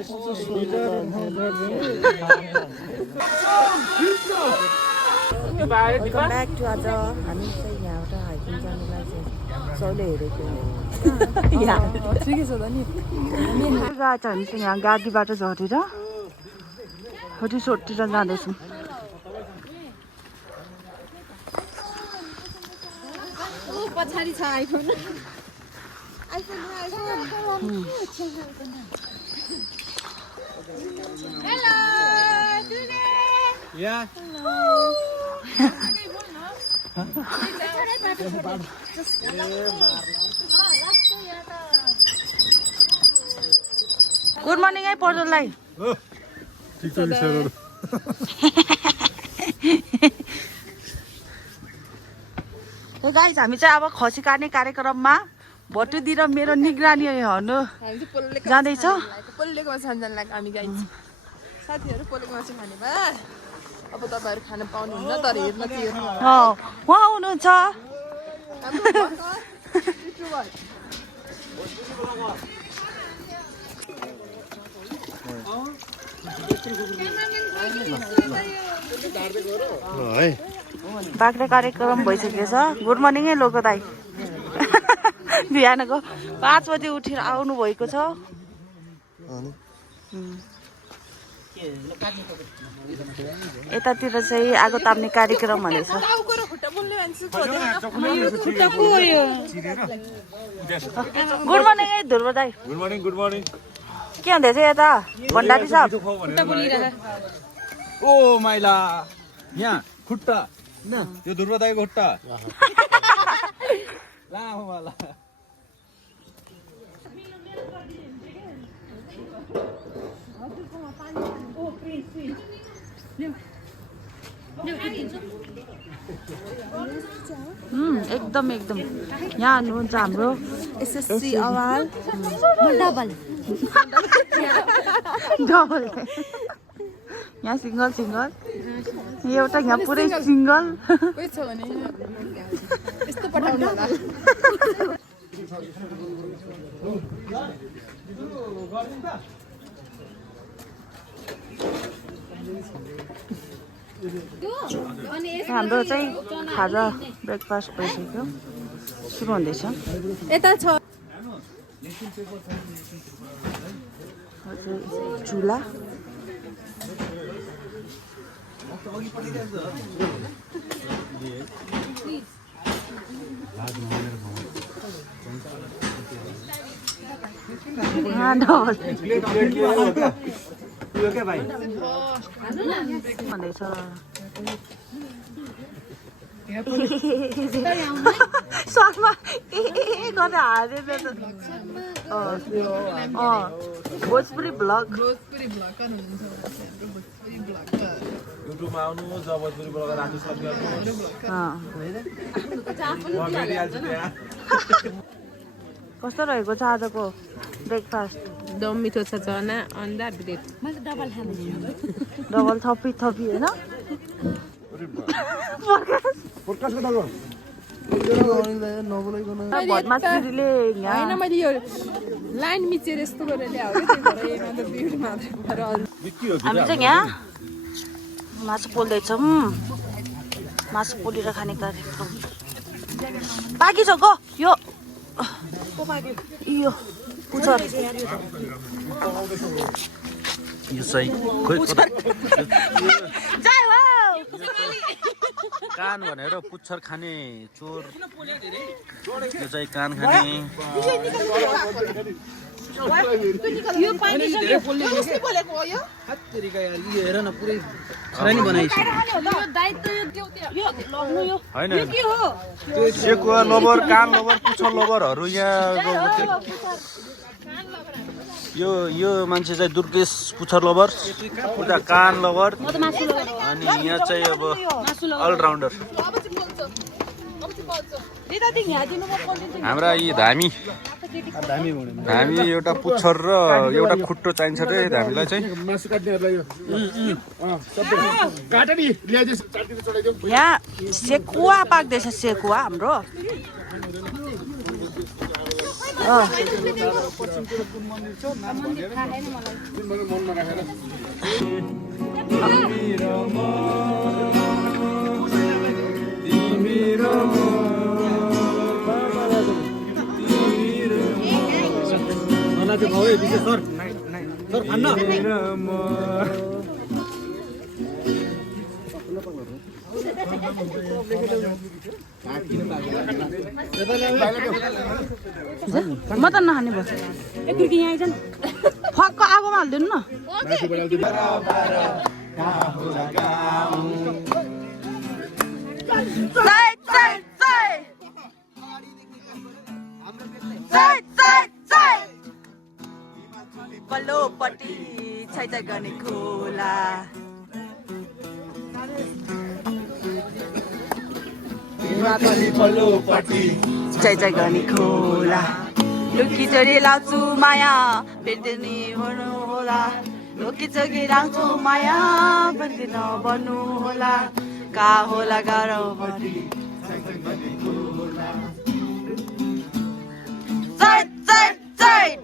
welcome back to आज हामी चाहिँ यहाँबाट हाइकिङ जानुलाई चाहिँ सौले हेरेको ठिकै छ त नि गएको छ हामी चाहिँ यहाँ गाडीबाट झरेर रिसोर्टतिर जाँदैछौँ पछाडि छ आइफोन हेलो या गुड मर्निङ है पर्जललाई ठिक छ सर गाइस हामी चाहिँ अब खसी काट्ने कार्यक्रममा भट्टुदी र मेरो निगरानी हुनु जाँदैछ पोलेको मासु खान लाग्यो हामी गाइस साथीहरू पोलेको मासु खाने भए अब तपाईहरु खान पाउनुहुन्न तर हेर्न चाहिँ हेर्नु उहाँ हुनुहुन्छ बाख्रे कार्यक्रम भइसकेको छ गुड मर्निङ है लोको दाई बिहानको 5 बजे उठेर आउनु भएको छ यतातिर चाहिँ आगो ताप्ने कार्यक्रम भनेछ गुड मर्निङ है ध्रुव दाई गुड मर्निङ के हुँदैछ यता भण्डारी साहब ओ माइला यहाँ खुट्टा यो ध्रुव दाइको खुट्टा लामो वाला एकदम यहाँ हुनुहुन्छ हाम्रो एसएससी अवाल डबल यहाँ सिंगल एउटा यहाँ पुरै सिंगल यस्तो पठाउनु होला हाम्रो चाहिँ खाजा ब्रेकफास्ट भइसक्यो सुरु हुँदैछ यता छ चुला भन्दैछ स्वादमा गरेर हालेर भोजपुरी ब्लग युट्युबमा आउनु जबरजस्ती ब्लगर राजु सब्जी कस्तो रहेको छ आजको ब्रेकफास्ट दम मिठो छ चना अन्डा ब्रेड डबल थपी होइन बदमासगिरीले होइन मैले यो लाइन मिचेर यस्तो गरेर ल्याएको हामी चाहिँ यहाँ मासु पोल्दैछौँ मासु पोलेर खाने कार्यक्रम बाँकी छ गो यो पुच्छर यो चाहिँ कान भनेर पुच्छर खाने चोर यो चाहिँ कान खाने होइन सेकुवा लबर कान लबर पुच्छर लबरहरू यहाँ यो मान्छे चाहिँ दुर्गेश पुच्छर लबर उता कान लबर अनि यहाँ चाहिँ अब अलराउन्डर हाम्रा यी धामी एउटा पुच्छर र एउटा खुट्टो चाहिन्छ रे हामीलाई चाहिँ यहाँ सेकुवा पाक्दैछ सेकुवा हाम्रो म त नखाने भयो एकचोटि यहाँ आइज फक्क आगोमा हालिदिनु न पल्लोपट्टि छैट गर्ने खोला छैट गर्ने खोला लुकी चोरी लाउँछु माया भेट्ने भन्नु होला लुकी चोरी लाउँछु माया भेट्दिन भन्नु होला का होला गाह्रो भनी छैट छैट छैट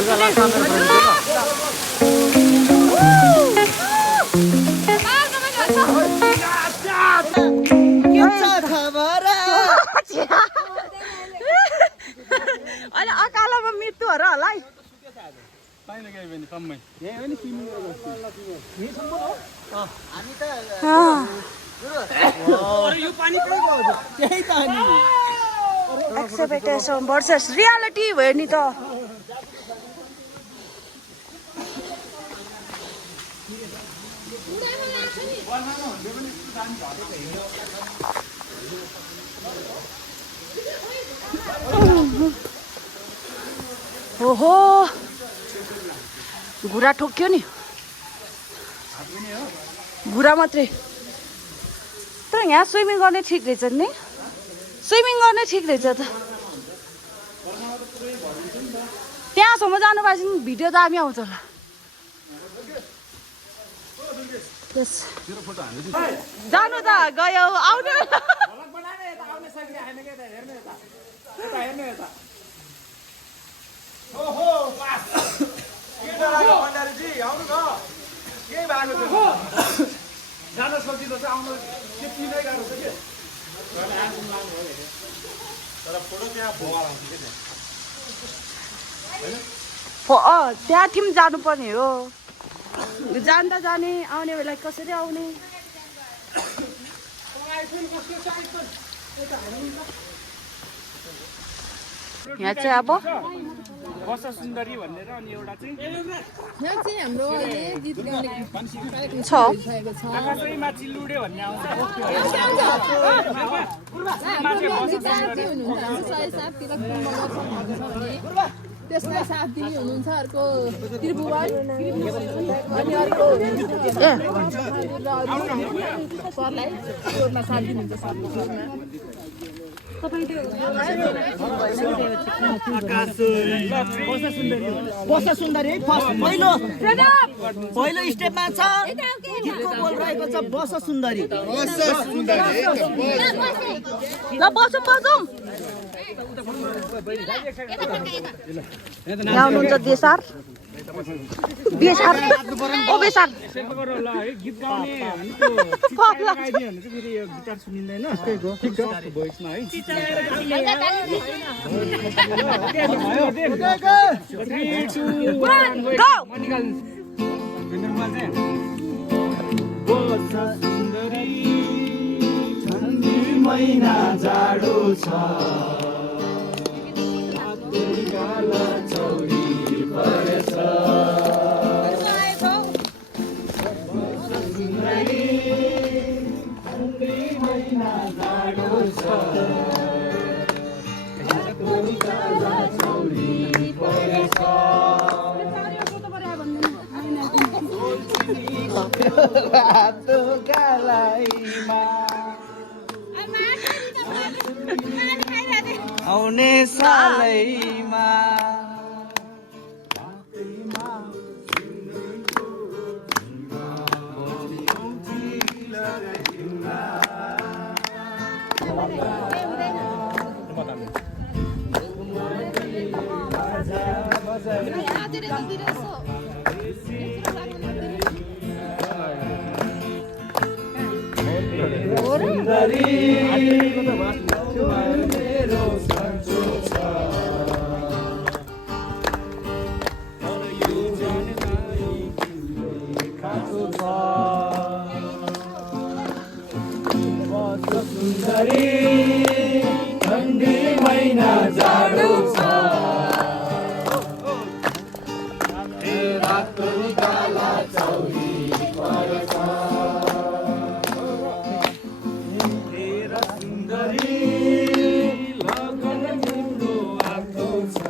भर्खर एक्सिडेन्ट भएको छ अहिले अकालमा मृत्युहरू होला है एक्सपेक्टेसन भर्सेस रियालिटी भयो नि त ओहो घुरा ठोक्यो नि घुरा मात्रै तर यहाँ स्विमिङ गर्ने ठिक रहेछ नि स्विमिङ गर्ने ठिक रहेछ त त्यहाँसम्म जानु पाएछ नि भिडियो दामी आउँछ होला जानु त गयो आउनु जान सजिलो छ आउनु के पिनै गाह्रो छ के तर फोटो त्यहाँ त्यहाँ थिम जानुपर्ने हो जान्दा जाने आउने बेला कसरी आउने यहाँ चाहिँ अब वर्षा सुन्दरी भनेर अनि एउटा चाहिँ यहाँ चाहिँ हाम्रो अहिले गीत गाउने कार्यक्रम छ भएको छ आकाशै माथि लुडे भन्ने आउँछ त्यसलाई साथ दिने हुनुहुन्छ अर्को त्रिभुवन अनि अर्को सरलाई स्कोरमा साथ दिनुहुन्छ सरको स्कोरमा वर्षा सुन्दरी पहिलो स्टेपमा छ गीतको बोल रहेको छ वर्षा सुन्दरी ल बसौँ बसौँ यहाँ हुनुहुन्छ देसार बेसार ओ बेसार गीत गाउने फेरि यो गिटार सुनिँदैन ठिक छ भोइसमा है महिना जाडो छ आउने सालैमा ठण्डी महिना जाडो छ रातो काला चौरी पर्छ तेरा सुन्दरी लगन तिम्रो आएको छ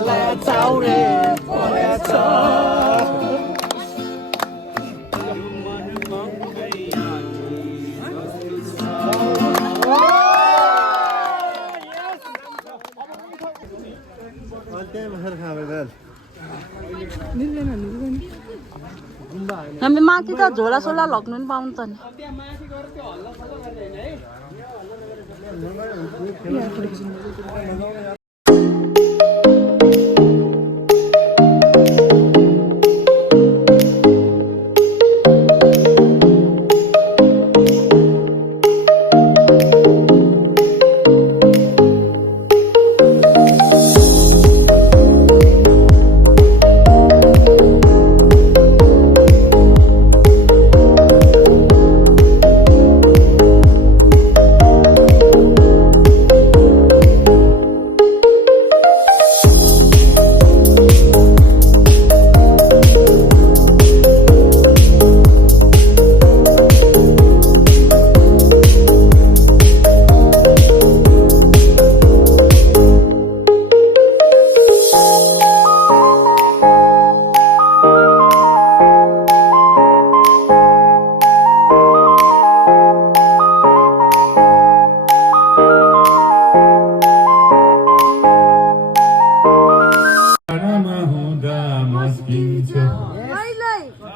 काला चाउरे परेछ हामी माथि त झोलासोला लग्नु पनि पाउँछ नि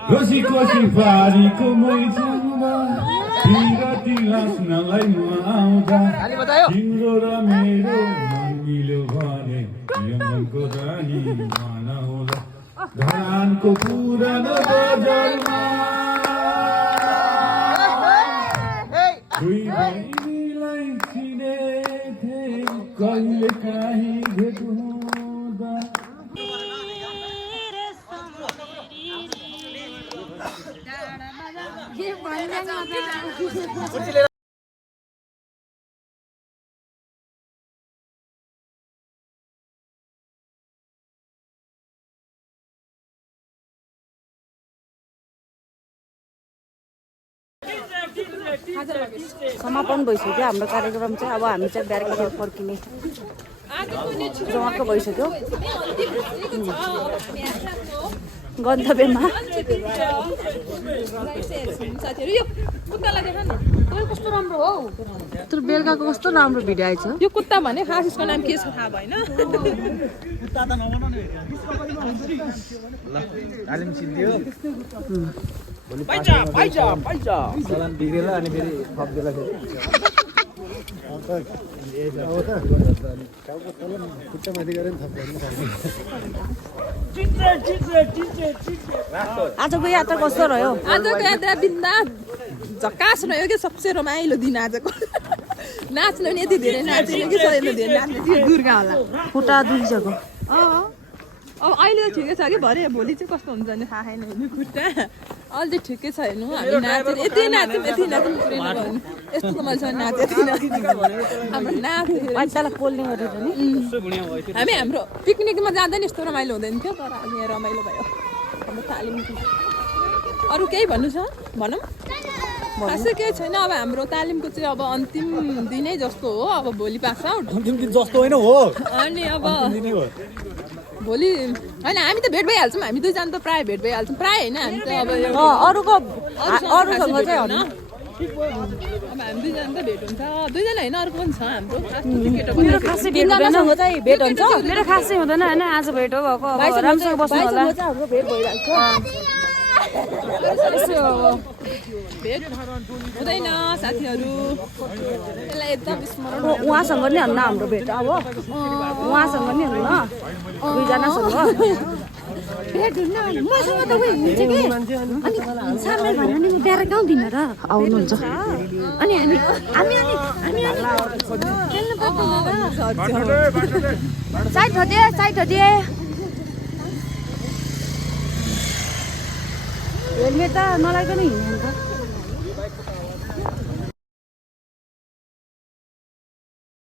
Kosi kosi pariko मैसँग तिरती लास्नलाई म आउँदा तिम्रो र मेरो मन मिल्यो भने यमनको रानी माना होला धरानको पुरानो बजारमा दुई बहिनीलाई चिनेथे कहिले काहीँ भेट हुँदा समापन भइसक्यो हाम्रो कार्यक्रम चाहिँ अब हामी चाहिँ ब्यारेकबाट फर्किने जमाको भइसक्यो गन्तव्यमा कस्तो राम्रो हो तर बेलुकाको कस्तो राम्रो भिडियो आएछ यो कुत्ता भने खास यसको नाम के छ थाहा भएन चलन बिग्रेला अनि फेरि थप्देला आजको यात्रा कस्तो रह्यो आजको यात्रा बिन्दा झकास रह्यो कि सबसे रमाइलो दिन आजको नाच्नु नि यति धेरै नाच्यो कि सबैभन्दा धेरै नाच्ने दुर्गा होला खुट्टा दुखिसक्यो अब अहिले त ठिकै छ कि भरे भोलि चाहिँ कस्तो हुन्छ नि थाहा छैन होइन खुट्टा अहिले चाहिँ ठिकै छ हेर्नु हामी नाच्यो यति नाच्यौँ यति नाच्यौँ पुरै नभयो यस्तो त मैसँग नाचेको हाम्रो नाच्यो अहिले पोल्ने गरेर नि हामी हाम्रो पिकनिकमा जाँदा नि यस्तो रमाइलो हुँदैन थियो तर हामी यहाँ रमाइलो भयो हाम्रो तालिम अरू केही भन्नु छ भनौँ खासै केही छैन अब हाम्रो तालिमको चाहिँ अब अन्तिम दिनै जस्तो हो अब भोलि पास आउट अन्तिम दिन जस्तो होइन हो अनि अब भोलि होइन हामी त भेट भइहाल्छौँ हामी दुईजना त प्रायः भेट भइहाल्छौँ प्रायः होइन हामी त अब अरूसँग चाहिँ अब हामी दुईजना त भेट हुन्छ दुईजना होइन अर्को पनि छ हाम्रो मेरो खासै भेट हुँदैन चाहिँ भेट हुन्छ मेरो खासै हुँदैन होइन आज भेट हो भएको अब राम्रोसँग बस्नु होला हाम्रो भेट भइरहेको यसो भेट हुँदैन साथीहरू यसलाई एकदम स्मरण उहाँसँग नि हुन्न हाम्रो भेट अब उहाँसँग नि हुन्न दुईजनासँग भेट हुन्न मसँग त उयो हुन्छ कि अनि सामने भनेर नि बिहार गाउँ दिन र आउनुहुन्छ अनि हामी खेल्नु पर्दैन साइड हटिए हेलमेट त नलाइकन हिँड्नु